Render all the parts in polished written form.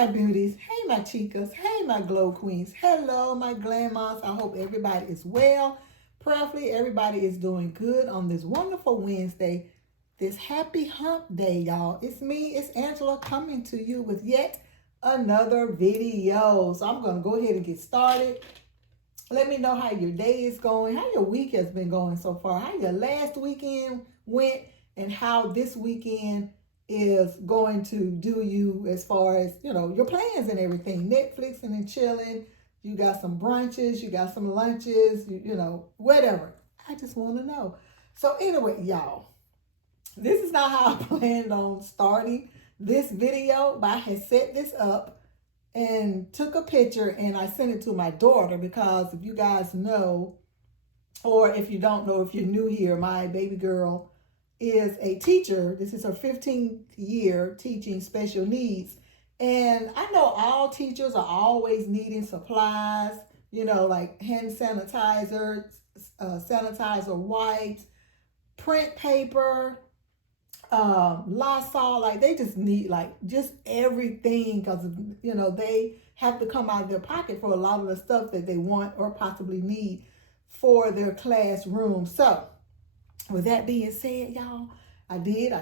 my beauties. Hey, my chicas. Hey, my glow queens. Hello, my Glamm-Mahs. I hope everybody is well. Prayerfully, everybody is doing good on this wonderful Wednesday, this happy hump day, y'all. It's me, it's Angela, coming to you with yet another video. So I'm going to go ahead and get started. Let me know how your day is going, how your week has been going so far, how your last weekend went, and how this weekend is going to do you as far as, your plans and everything. Netflixing and chilling. You got some brunches, you got some lunches, whatever. I just want to know. So anyway, y'all, this is not how I planned on starting this video, but I had set this up and took a picture and I sent it to my daughter because if you guys know, or if you don't know, if you're new here, my baby girl is a teacher. This is her 15th year teaching special needs. And I know all teachers are always needing supplies, like hand sanitizer, sanitizer wipes, print paper, Lysol, like they just need just everything because, they have to come out of their pocket for a lot of the stuff that they want or possibly need for their classroom. So with that being said, y'all, I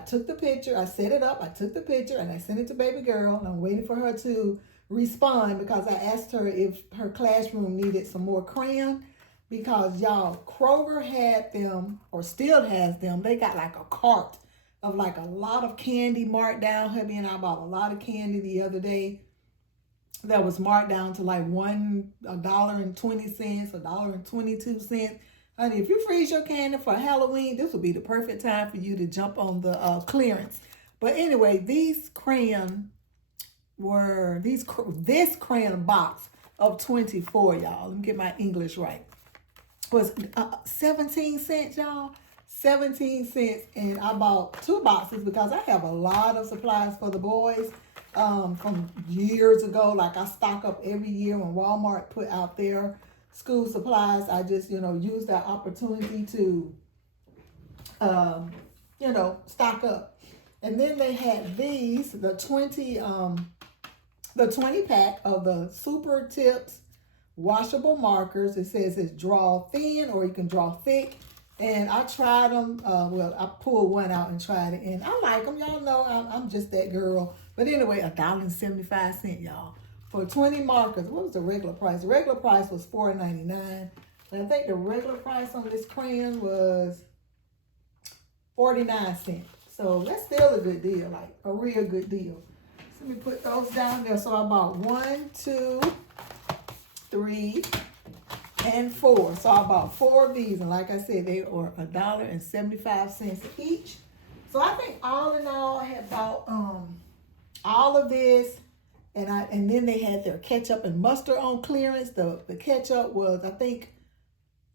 took the picture, I set it up, I took the picture and I sent it to baby girl and I'm waiting for her to respond because I asked her if her classroom needed some more crayon because y'all, Kroger had them or still has them. They got like a cart of like a lot of candy marked down. Hubby and I bought a lot of candy the other day that was marked down to like $1.20, $1.22. Honey, if you freeze your candy for Halloween, this would be the perfect time for you to jump on the clearance. But anyway, these crayon were, this crayon box of 24, y'all, let me get my English right, was 17 cents, y'all. 17 cents. And I bought 2 boxes because I have a lot of supplies for the boys from years ago. Like I stock up every year when Walmart put out their school supplies. I just, use that opportunity to, stock up. And then they had these, the 20 pack of the Super Tips washable markers. It says it's draw thin or you can draw thick. And I tried them. I pulled one out and tried it. And I like them. Y'all know I'm just that girl. But anyway, $1.75, y'all. For 20 markers. What was the regular price? The regular price was $4.99. And I think the regular price on this crayon was 49 cents. So that's still a good deal, like a real good deal. So let me put those down there. So I bought 1, 2, 3, and 4. So I bought 4 of these. And like I said, they are $1.75 each. So I think all in all, I had bought all of this. And then they had their ketchup and mustard on clearance. The ketchup was, I think,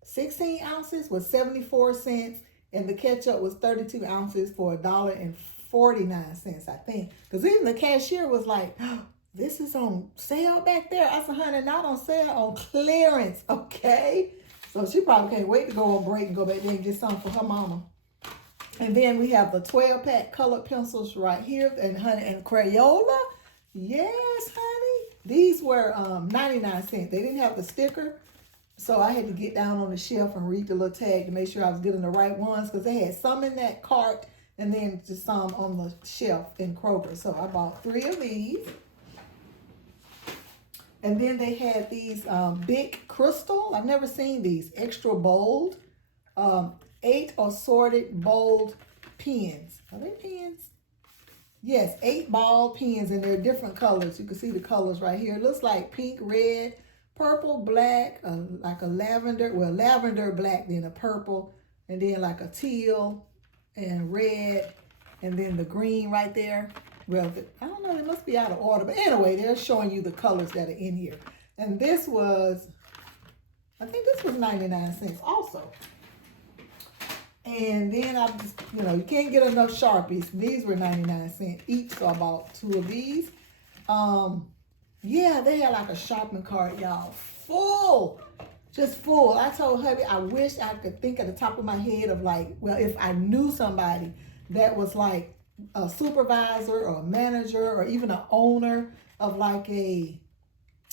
16 ounces was 74 cents. And the ketchup was 32 ounces for $1.49, I think. Because even the cashier was like, oh, this is on sale back there. I said, honey, not on sale, on clearance, okay? So she probably can't wait to go on break and go back there and get something for her mama. And then we have the 12-pack colored pencils right here. And honey, and Crayola. Yes, honey. These were 99 cents. They didn't have the sticker. So I had to get down on the shelf and read the little tag to make sure I was getting the right ones because they had some in that cart and then just some on the shelf in Kroger. So I bought 3 of these. And then they had these big crystal. I've never seen these. Extra bold. 8 assorted bold pens. Are they pens? Yes, 8 ball pens, and they're different colors. You can see the colors right here. It looks like pink, red, purple, black, like a lavender. Well, lavender, black, then a purple, and then like a teal and red, and then the green right there. Well, I don't know. They must be out of order. But anyway, they're showing you the colors that are in here. And this was, I think this was 99 cents also. And then I just, you can't get enough Sharpies. These were 99 cents each, so I bought 2 of these. Yeah, they had like a shopping cart, y'all, full, just full. I told hubby, I wish I could think at the top of my head of like, well, if I knew somebody that was like a supervisor or a manager or even an owner of like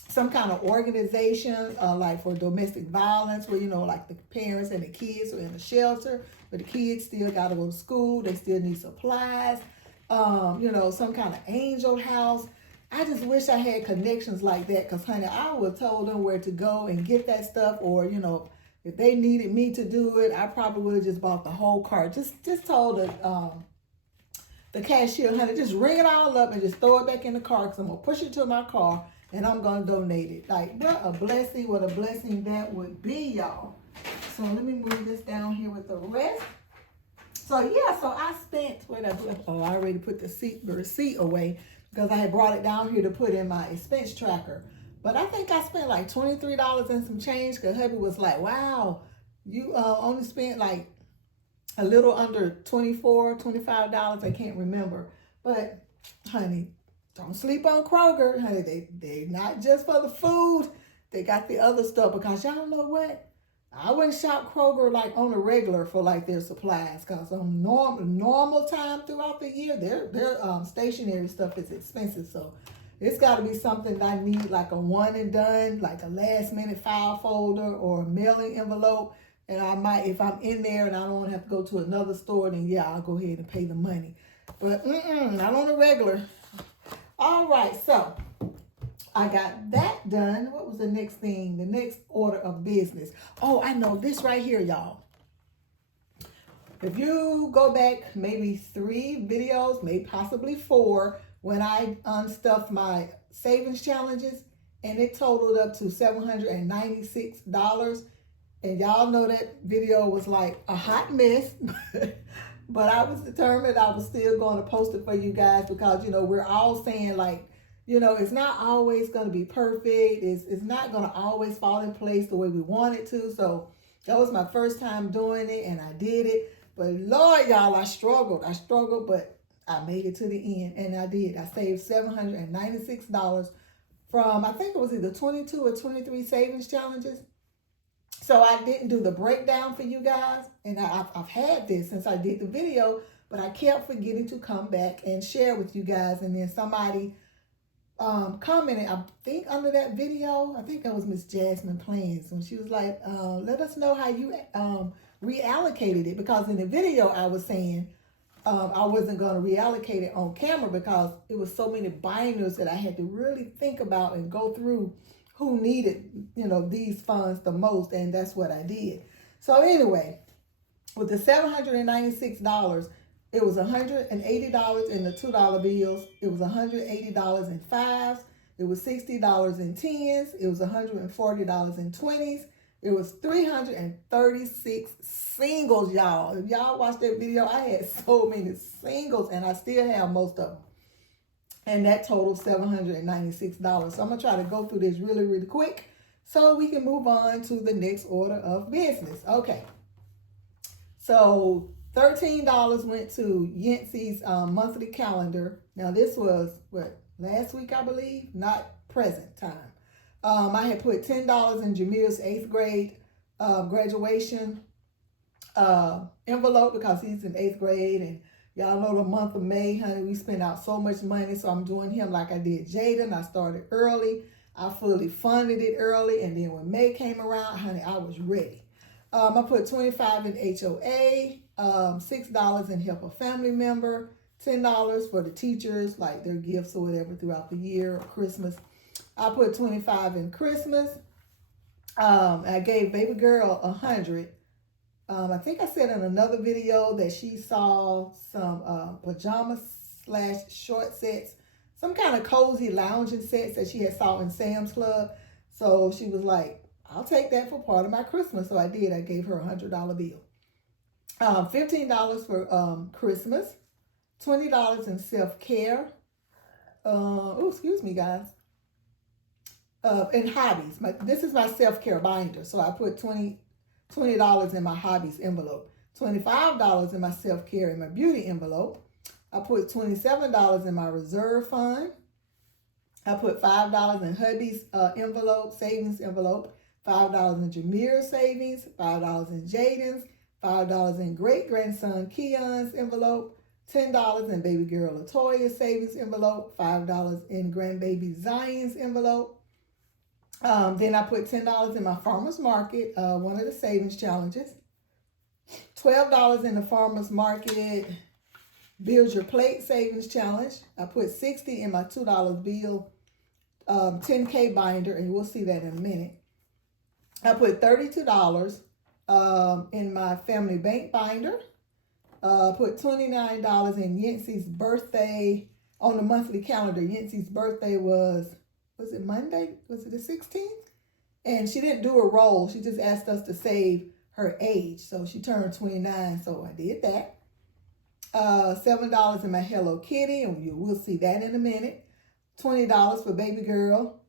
some kind of organization, like for domestic violence, where, you know, like the parents and the kids are in a shelter, but the kids still got to go to school. They still need supplies. You know, some kind of angel house. I just wish I had connections like that, because, honey, I would have told them where to go and get that stuff, or, you know, if they needed me to do it, I probably would have just bought the whole cart. Just told the cashier, honey, just ring it all up and just throw it back in the car, because I'm going to push it to my car and I'm going to donate it. Like, what a blessing that would be, y'all. So let me move this down here with the rest. So, yeah, so I spent, I already put the receipt away, because I had brought it down here to put in my expense tracker. But I think I spent like $23 and some change, because hubby was like, wow, you only spent like a little under $24, $25. I can't remember. But, honey, don't sleep on Kroger. Honey, they not just for the food. They got the other stuff, because y'all know what? I wouldn't shop Kroger like on a regular for like their supplies, because on normal time throughout the year, their stationary stuff is expensive. So it's got to be something that I need, like a one and done, like a last minute file folder or a mailing envelope. And I might, if I'm in there and I don't have to go to another store, then yeah, I'll go ahead and pay the money. But not on a regular. All right, so I got that done. What was the next thing? The next order of business. Oh, I know this right here, y'all. If you go back maybe 3 videos, maybe possibly 4, when I unstuffed my savings challenges, and it totaled up to $796. And y'all know that video was like a hot mess. But I was determined I was still going to post it for you guys, because, you know, we're all saying, like, you know, it's not always going to be perfect. It's not going to always fall in place the way we want it to. So that was my first time doing it, and I did it. But Lord, y'all, I struggled, but I made it to the end, and I did. I saved $796 from, I think it was either 22 or 23 savings challenges. So I didn't do the breakdown for you guys, and I've had this since I did the video, but I kept forgetting to come back and share with you guys. And then somebody commented, I think under that video, I think that was Miss Jasmine Plans, when she was like, let us know how you reallocated it, because in the video I was saying I wasn't going to reallocate it on camera, because it was so many binders that I had to really think about and go through who needed, you know, these funds the most, and that's what I did. So anyway, with the $796, it was $180 in the $2 bills. It was $180 in 5s. It was $60 in 10s. It was $140 in 20s. It was 336 singles, y'all. If y'all watched that video, I had so many singles, and I still have most of them. And that totaled $796. So I'm going to try to go through this really, really quick so we can move on to the next order of business. Okay. So $13 went to Yency's monthly calendar. Now, this was, last week, I believe? Not present time. I had put $10 in Jameer's 8th grade graduation envelope, because he's in 8th grade, and y'all know the month of May, honey, we spend out so much money, so I'm doing him like I did Jaden. I started early. I fully funded it early, and then when May came around, honey, I was ready. I put $25 in HOA, $6 in help a family member, $10 for the teachers, like their gifts or whatever throughout the year or Christmas. I put $25 in Christmas. I gave baby girl $100. I think I said in another video that she saw some pajama/short sets, some kind of cozy lounging sets that she had saw in Sam's Club. So she was like, I'll take that for part of my Christmas. So I did. I gave her a $100 bill. $15 for Christmas. $20 in self-care. Excuse me, guys. And hobbies. This is my self-care binder. So I put $20 in my hobbies envelope, $25 in my self-care and my beauty envelope. I put $27 in my reserve fund. I put $5 in hubby's envelope, savings envelope, $5 in Jameer's savings, $5 in Jaden's, $5 in great-grandson Keon's envelope, $10 in baby girl Latoya's savings envelope, $5 in grandbaby Zion's envelope. Then I put $10 in my farmer's market, one of the savings challenges. $12 in the farmer's market build your plate savings challenge. I put $60 in my $2 bill 10K binder, and we'll see that in a minute. I put $32 in my family bank binder. Put $29 in Yency's birthday on the monthly calendar. Yency's birthday was it Monday? Was it the 16th? And she didn't do a roll. She just asked us to save her age. So she turned 29, so I did that. $7 in my Hello Kitty, and we'll see that in a minute. $20 for baby girl.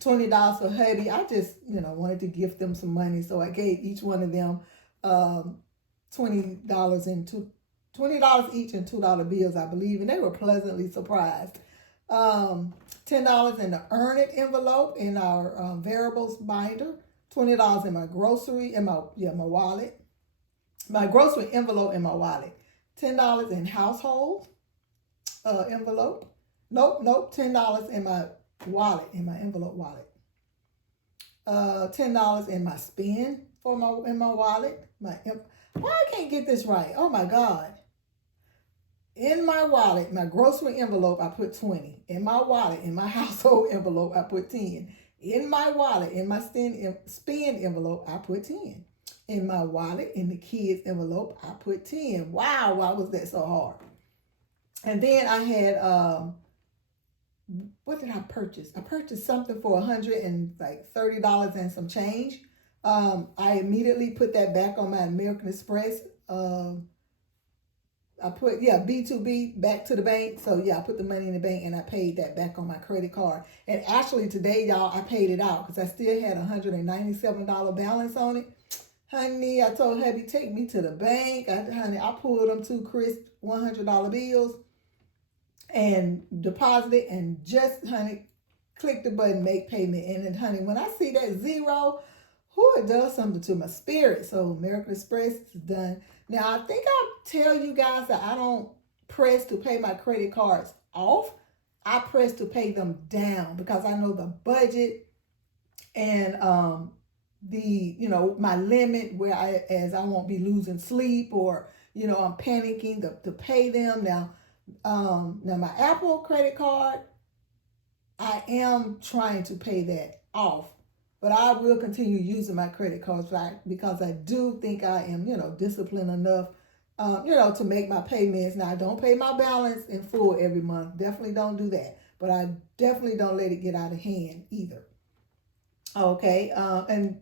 $20 for hubby. I just, wanted to gift them some money, so I gave each one of them $20 each in $2 bills, I believe, and they were pleasantly surprised. $10 in the Earn It envelope in our variables binder. $20 in my grocery in my wallet. My grocery envelope in my wallet. $10 in household envelope. Nope. $10 in my wallet, in my envelope wallet. $10 in my spend in my wallet. Why I can't get this right? Oh my God. In my wallet, my grocery envelope, I put 20. In my wallet, in my household envelope, I put 10. In my wallet, in my spend envelope, I put 10. In my wallet, in the kids envelope, I put 10. Wow, why was that so hard? And then I had, what did I purchase? I purchased something for $130 and some change. I immediately put that back on my American Express. I put, B2B back to the bank. So I put the money in the bank and I paid that back on my credit card. And actually today, y'all, I paid it out because I still had $197 balance on it. Honey, I told hubby, take me to the bank. I pulled them 2 crisp $100 bills and deposited and just, honey, click the button, make payment. And then, honey, when I see that zero, it does something to my spirit. So American Express is done. Now, I think I'll tell you guys that I don't press to pay my credit cards off. I press to pay them down because I know the budget and my limit where I won't be losing sleep or, I'm panicking to pay them. Now my Apple credit card, I am trying to pay that off. But I will continue using my credit cards because I do think I am, disciplined enough, to make my payments. Now, I don't pay my balance in full every month. Definitely don't do that. But I definitely don't let it get out of hand either. Okay. And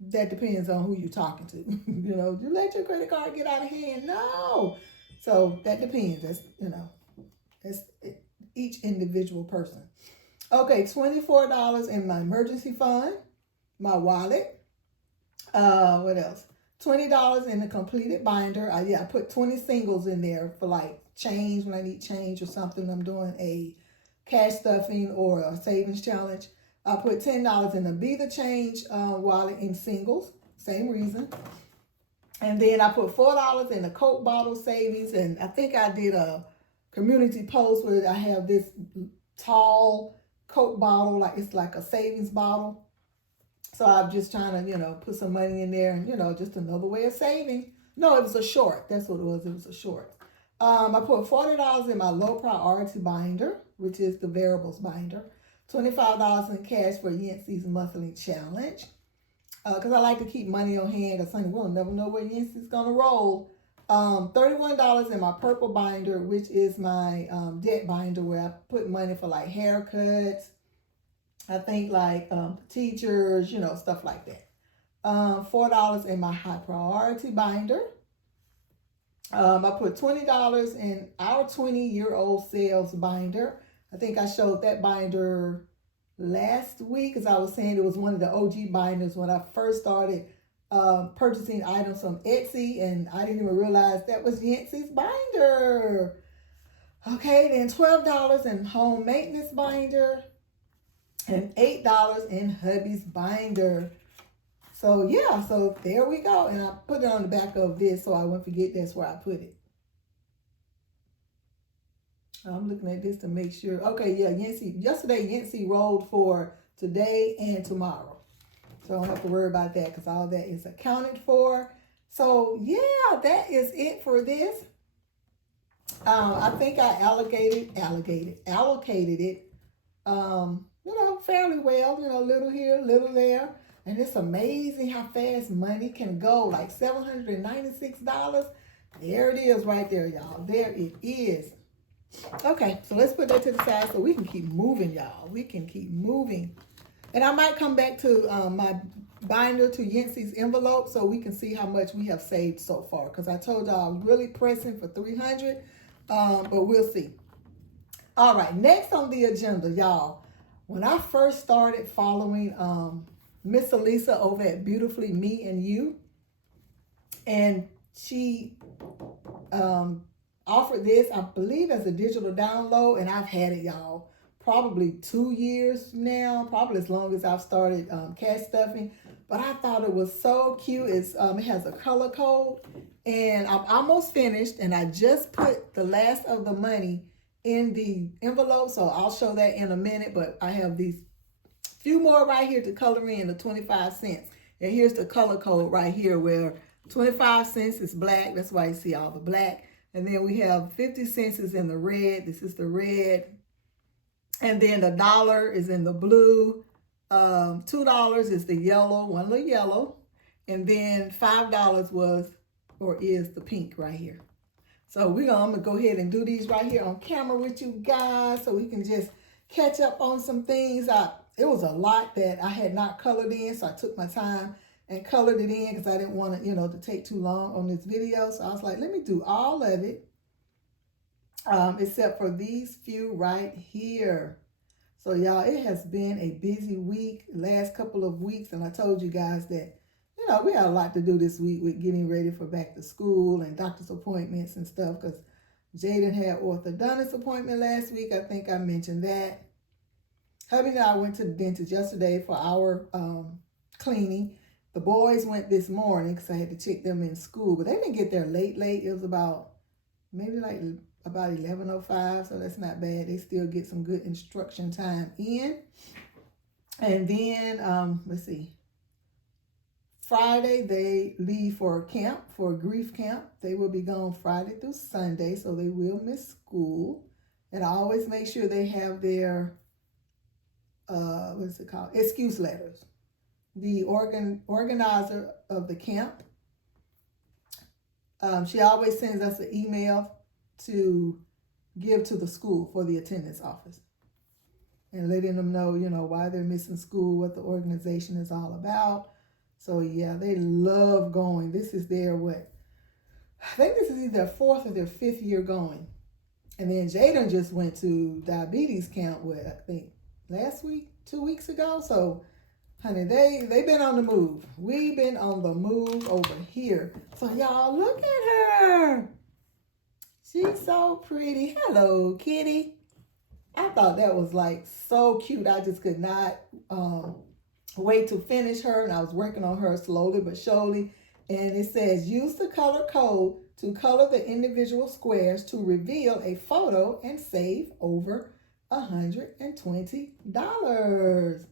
that depends on who you're talking to. You let your credit card get out of hand. No. So that depends. That's each individual person. Okay, $24 in my emergency fund, my wallet. What else? $20 in the completed binder. I put 20 singles in there for like change when I need change or something. I'm doing a cash stuffing or a savings challenge. I put $10 in the Be the Change wallet in singles. Same reason. And then I put $4 in the Coke bottle savings. And I think I did a community post where I have this tall Coke bottle, it's like a savings bottle. So I'm just trying to, put some money in there and, just another way of saving. No, it was a short. That's what it was. It was a short. I put $40 in my low priority binder, which is the variables binder. $25 in cash for Yency's monthly challenge. Because I like to keep money on hand because, honey, we'll never know where Yency's going to roll. $31 in my purple binder, which is my debt binder where I put money for like haircuts. I think like teachers, stuff like that. $4 in my high priority binder. I put $20 in our 20-year-old sales binder. I think I showed that binder last week because I was saying it was one of the OG binders when I first started purchasing items from Etsy, and I didn't even realize that was Yency's binder. Okay, then $12 in home maintenance binder and $8 in hubby's binder. So so there we go. And I put it on the back of this so I won't forget that's where I put it. I'm looking at this to make sure. Okay, yeah, Yency. Yesterday, Yency rolled for today and tomorrow. So I don't have to worry about that because all that is accounted for. So, yeah, that is it for this. I think I allocated it, fairly well, little here, little there. And it's amazing how fast money can go, like $796. There it is right there, y'all. There it is. Okay, so let's put that to the side so we can keep moving, y'all. We can keep moving. And I might come back to my binder to Yency's envelope so we can see how much we have saved so far. Because I told y'all I was really pressing for 300, but we'll see. All right, next on the agenda, y'all. When I first started following Miss Elisa over at Beautifully Me and You, and she offered this, I believe, as a digital download, and I've had it, y'all, probably 2 years now, probably as long as I've started cash stuffing. But I thought it was so cute. It has a color code, and I'm almost finished, and I just put the last of the money in the envelope, so I'll show that in a minute. But I have these few more right here to color in, the 25 cents. And here's the color code right here where 25 cents is black. That's why you see all the black. And then we have 50 cents is in the red. This is the red. And then the dollar is in the blue. $2 is the yellow, one little yellow. And then $5 was or is the pink right here. So I'm gonna go ahead and do these right here on camera with you guys so we can just catch up on some things. It was a lot that I had not colored in, so I took my time and colored it in because I didn't want it, to take too long on this video. So I was like, let me do all of it, except for these few right here. So y'all, it has been a busy week, last couple of weeks, and I told you guys that, we had a lot to do this week with getting ready for back to school and doctor's appointments and stuff because Jaden had orthodontist appointment last week. I think I mentioned that. Hubby and I went to the dentist yesterday for our cleaning. The boys went this morning because I had to check them in school, but they didn't get there late. It was about 11:05, so that's not bad. They still get some good instruction time in. And then, let's see. Friday, they leave for camp, for a grief camp. They will be gone Friday through Sunday, so they will miss school. And I always make sure they have their, excuse letters. The organizer of the camp, she always sends us an email to give to the school for the attendance office. And letting them know, why they're missing school, what the organization is all about. So yeah, they love going. This is their I think this is either their 4th or their 5th year going. And then Jaden just went to diabetes camp I think last week, 2 weeks ago. So honey, they've been on the move. We've been on the move over here. So y'all look at her. She's so pretty. Hello, kitty. I thought that was so cute. I just could not wait to finish her, and I was working on her slowly but surely. And it says, use the color code to color the individual squares to reveal a photo and save over $120.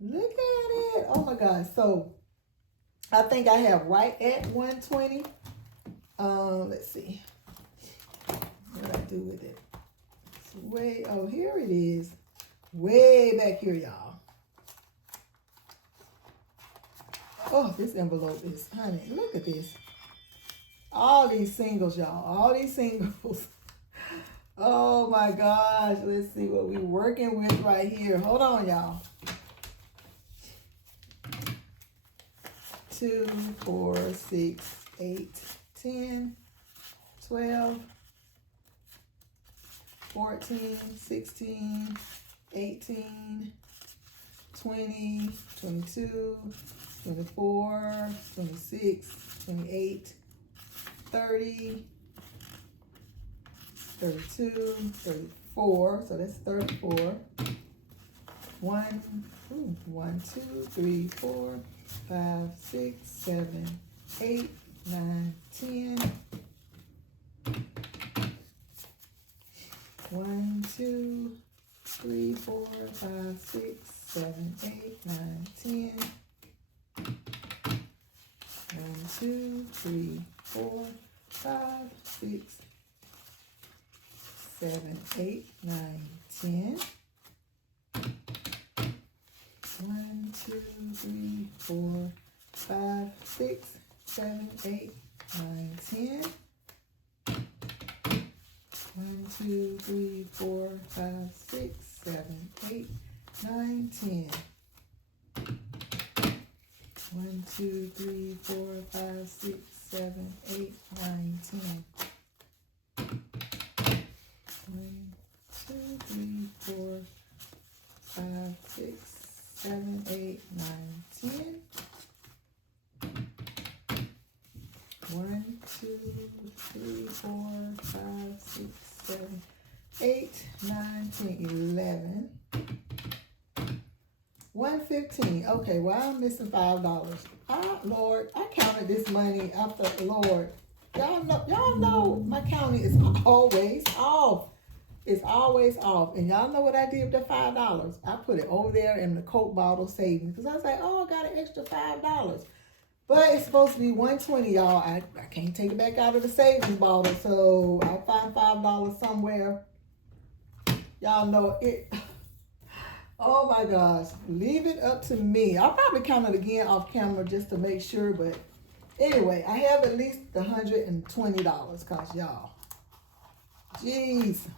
Look at it. Oh my gosh. So I think I have right at 120. Let's see what I do with it. It's here it is. Way back here, y'all. Oh, this envelope is, honey, look at this. All these singles, y'all. All these singles. Oh, my gosh. Let's see what we're working with right here. Hold on, y'all. 2, 4, 6, 8, 10, 12, 14, 16, 18, 20, 22, 24, 26, 28, 30, 32, 34, so that's 34. 1, 2, 3, 4, 5, 6, 7, 8, 9, 10. 1, 2, 3, 4, 5, 6, 7, 8, 9, 10. 1, 2, 3, 4, 5, 6, 7, 8, 9, 10. 1, 2, 3, 4, 5, 6, 7, 8, 9, 10. 1, 2, 3, 4, 5, 6, 7, 8, 9, 10. 1, 2, 3, 4, 5, 6, 7, 8, 9, 10. 1, 2, 3, 4, 5, 6, 7, 8, 9, 10. 1, 2, 3, 4, 5, 6, 7, 8, 9, 10, 11. 115. Okay, well, I'm missing $5. Ah, Lord, I counted this money after Lord. Y'all know my counting is always off. It's always off. And y'all know what I did with the $5? I put it over there in the Coke bottle savings. Because I was like, oh, I got an extra $5. But it's supposed to be 120, y'all. I can't take it back out of the savings bottle. So I'll find $5 somewhere. Y'all know it. Oh my gosh, leave it up to me. I'll probably count it again off camera just to make sure, but anyway, I have at least $120 because y'all, jeez,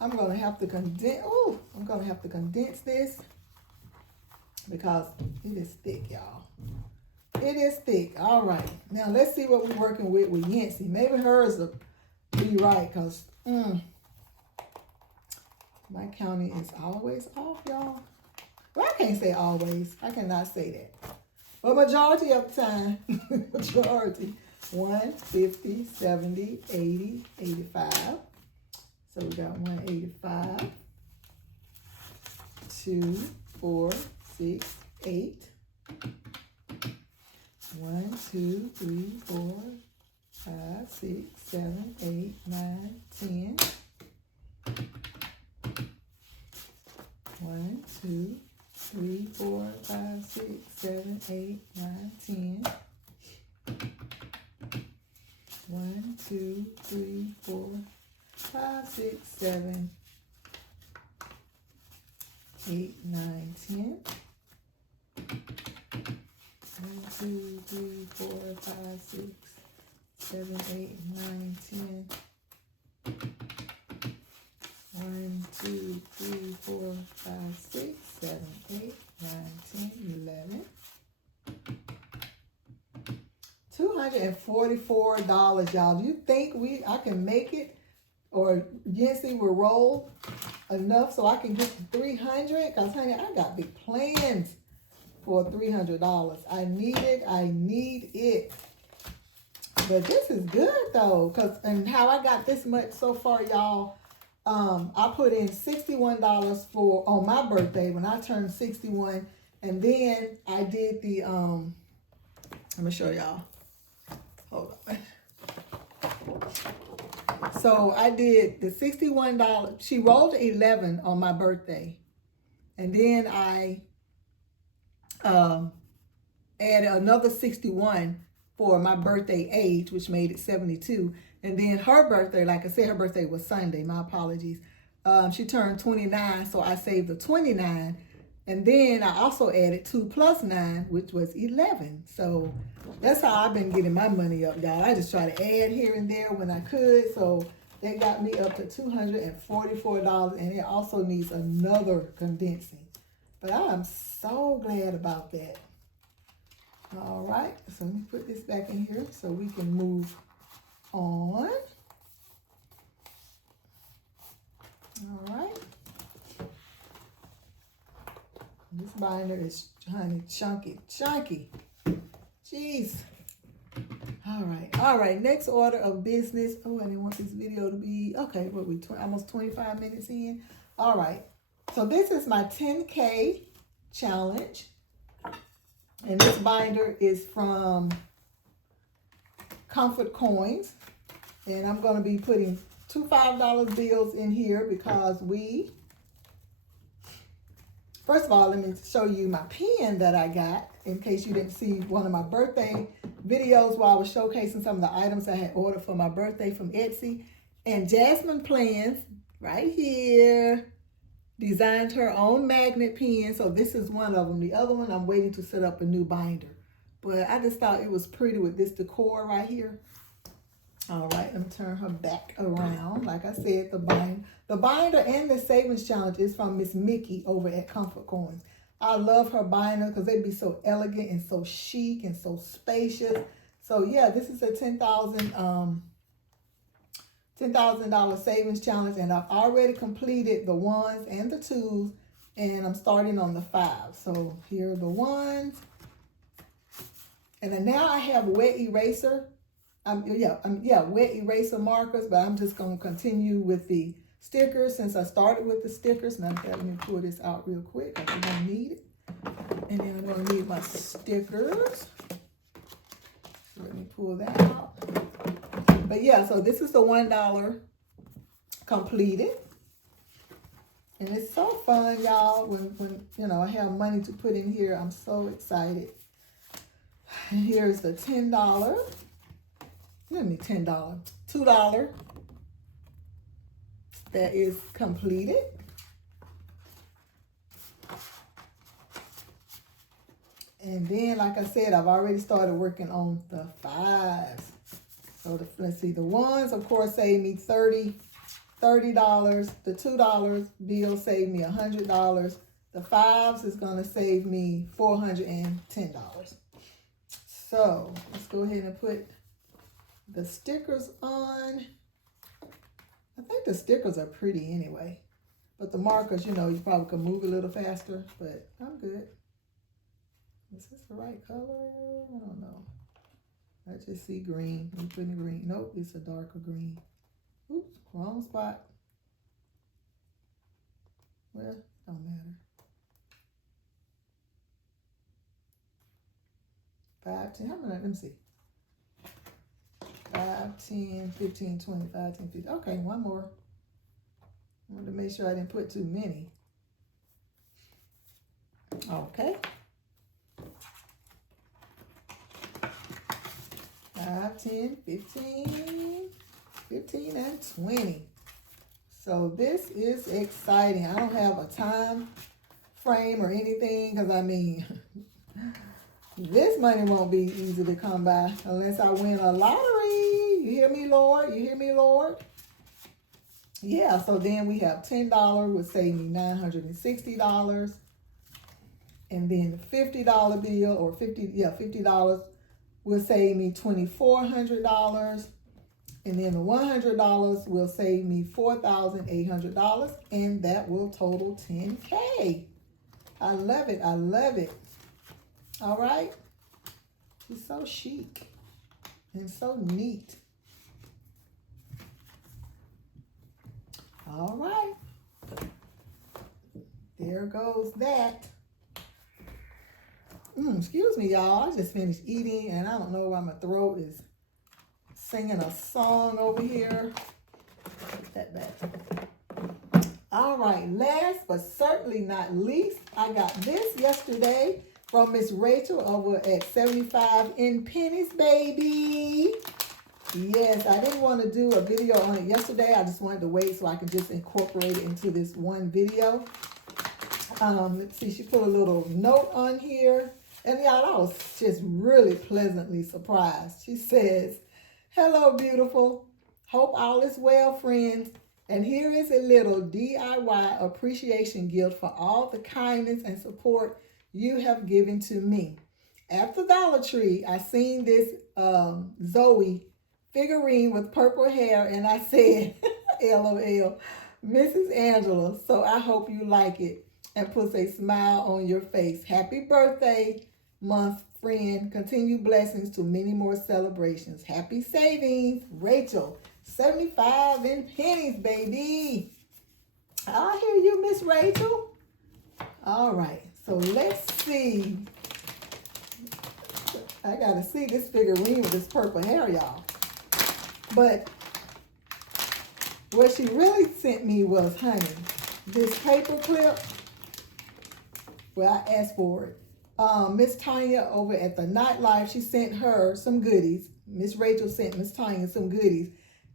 I'm gonna have to condense this because it is thick, y'all. It is thick. All right, now let's see what we're working with Yency. Maybe hers will be right because my counting is always off, y'all. Well, I can't say always. I cannot say that. But majority of the time, majority. 1, 50, 70, 80, 85. So we got 185. 2, 4, 6, 8. 1, 2, 3, 4, 5, 6, 7, 8, 9, 10. 1, 2, 3, 4, 5, 6, 7, 8, 9, 10. 1, 2, 3, 4, 5, 6, 7, 8, 9, 10. 1, 2, 3, 4, 5, 6, 7, 8, 9, 10. 1, 2, 3, 4, 5, 6, 7, 8, 9, 10, 11. $244, y'all. Do you think I can make it, or Yency will roll enough so I can get to 300? Because honey, I got big plans for $300. I need it. But this is good though, and how I got this much so far, y'all. I put in $61 on my birthday when I turned 61, and then I did the let me show y'all. Hold on. So I did the $61. She rolled 11 on my birthday, and then I added another 61 for my birthday age, which made it 72. And then her birthday, like I said, her birthday was Sunday. My apologies. She turned 29, so I saved the 29. And then I also added 2 plus 9, which was 11. So that's how I've been getting my money up, y'all. I just try to add here and there when I could. So that got me up to $244, and it also needs another condensing. But I am so glad about that. All right, so let me put this back in here so we can move on. All right. This binder is, honey, chunky. Jeez. All right, next order of business. Oh, I didn't want this video to be, okay, what we, almost 25 minutes in. All right, so this is my 10K challenge. And this binder is from Comfort Coins. And I'm going to be putting two $5 bills in here because first of all, let me show you my pen that I got in case you didn't see one of my birthday videos where I was showcasing some of the items I had ordered for my birthday from Etsy. And Jasmine Plans, right here, designed her own magnet pen. So this is one of them. The other one, I'm waiting to set up a new binder. But I just thought it was pretty with this decor right here. All right, let me turn her back around. Like I said, the binder and the savings challenge is from Miss Mickey over at Comfort Coins. I love her binder because they'd be so elegant and so chic and so spacious. So yeah, this is a $10,000 savings challenge, and I've already completed the ones and the twos, and I'm starting on the fives. So here are the ones, and then now I have wet eraser. Wet eraser markers, but I'm just going to continue with the stickers since I started with the stickers. Now let me pull this out real quick. I'm going to need it. And then I'm going to need my stickers. So let me pull that out. But yeah, so this is the $1 completed. And it's so fun, y'all, when you know I have money to put in here. I'm so excited. And here's the $10. Let me $10. $2. That is completed. And then, like I said, I've already started working on the fives. So let's see, the ones, of course, saved me $30. The $2 bill saved me $100. The fives is going to save me $410. So let's go ahead and put the stickers on. I think the stickers are pretty anyway. But the markers, you know, you probably could move a little faster, but I'm good. Is this the right color? I don't know. I just see green. I'm putting green. Nope, it's a darker green. Oops, wrong spot. Well, don't matter. 5, 10, how many? Let me see. 5, 10, 15, 20, 5, 10, 15. Okay, one more. I wanted to make sure I didn't put too many. Okay. 5, 10, 15, 15, and 20. So this is exciting. I don't have a time frame or anything because I mean, this money won't be easy to come by unless I win a lottery. You hear me, Lord? You hear me, Lord? Yeah, so then we have $10 would save me $960. And then the $50 bill or $50 will save me $2,400. And then the $100 will save me $4,800. And that will total $10K. I love it. I love it. All right. It's so chic and so neat. All right. There goes that. Excuse me, y'all. I just finished eating and I don't know why my throat is singing a song over here. Put that back. All right. Last but certainly not least, I got this yesterday from Miss Rachel over at 75inpenniesBabyyy. Yes, I didn't want to do a video on it yesterday. I just wanted to wait so I could just incorporate it into this one video. Let's see, she put a little note on here. And y'all, I was just really pleasantly surprised. She says, "Hello, beautiful. Hope all is well, friends. And here is a little DIY appreciation gift for all the kindness and support you have given to me. At the Dollar Tree, I seen this Zoe figurine with purple hair, and I said, LOL, Mrs. Angela, so I hope you like it," and puts a smile on your face. Happy birthday month, friend. Continue blessings to many more celebrations. Happy savings, Rachel. 75 in pennies, baby. I hear you, Miss Rachel. All right, so let's see. I gotta see this figurine with this purple hair, y'all. But What she really sent me was, honey, this paper clip. Well, I asked for it. Miss Tanya over at the Nightlife, she sent her some goodies. Miss Rachel sent Miss Tanya some goodies.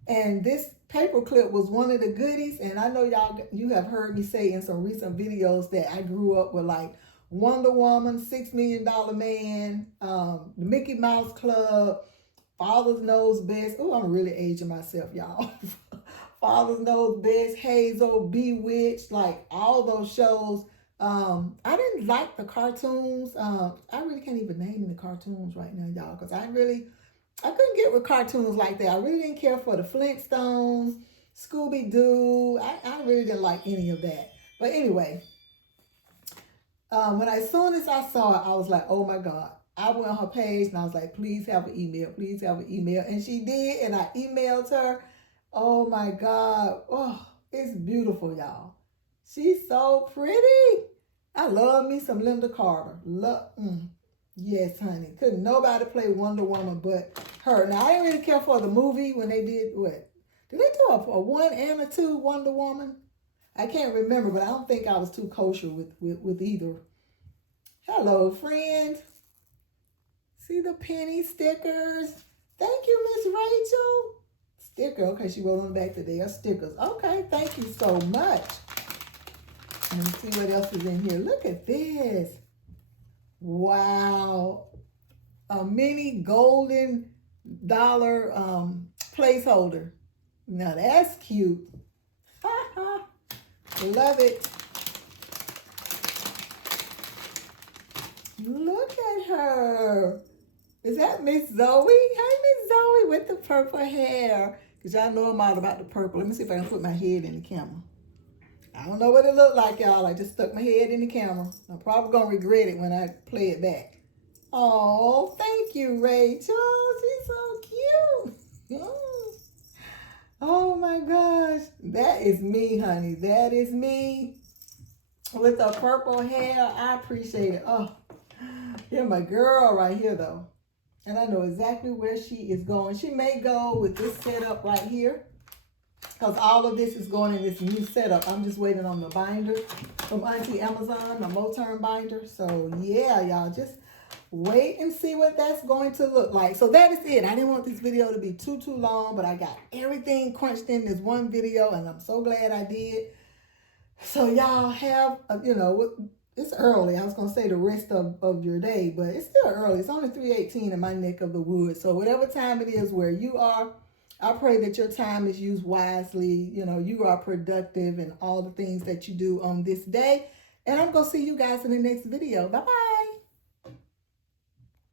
And this paper clip was one of the goodies. And I know you have heard me say in some recent videos that I grew up with like Wonder Woman, $6 Million Man, the Mickey Mouse Club, Father's Knows Best. Oh, I'm really aging myself, y'all. Father's Knows Best, Hazel, Bewitched, like all those shows. I didn't like the cartoons. I really can't even name any cartoons right now, y'all, because I couldn't get with cartoons like that. I really didn't care for the Flintstones, Scooby-Doo. I really didn't like any of that. But anyway, as soon as I saw it, I was like, oh my God. I went on her page and I was like, please have an email, please have an email. And she did, and I emailed her. Oh my God. Oh, it's beautiful, y'all. She's so pretty. I love me some Linda Carter. Yes, honey. Couldn't nobody play Wonder Woman but her. Now, I didn't really care for the movie when they did what? Did they do a 1 and a 2 Wonder Woman? I can't remember, but I don't think I was too kosher with either. Hello, friend. See the penny stickers? Thank you, Miss Rachel. Sticker. Okay, she wrote on the back that they are stickers. Okay, thank you so much. Let me see what else is in here. Look at this. Wow. A mini golden dollar placeholder. Now that's cute. Love it. Look at her. Is that Miss Zoe? Hey, Miss Zoe with the purple hair. Because y'all know I'm all about the purple. Let me see if I can put my head in the camera. I don't know what it looked like, y'all. I just stuck my head in the camera. I'm probably going to regret it when I play it back. Oh, thank you, Rachel. She's so cute. Oh, my gosh. That is me, honey. That is me. With the purple hair. I appreciate it. Oh, you're my girl right here, though. And I know exactly where she is going. She may go with this setup right here. Because all of this is going in this new setup. I'm just waiting on the binder from Auntie Amazon, the Moturn binder. So, yeah, y'all, just wait and see what that's going to look like. So, that is it. I didn't want this video to be too long, but I got everything crunched in this one video, and I'm so glad I did. So, y'all have, it's early. I was going to say the rest of your day, but it's still early. It's only 3:18 in my neck of the woods. So, whatever time it is where you are, I pray that your time is used wisely. You are productive in all the things that you do on this day. And I'm going to see you guys in the next video. Bye-bye.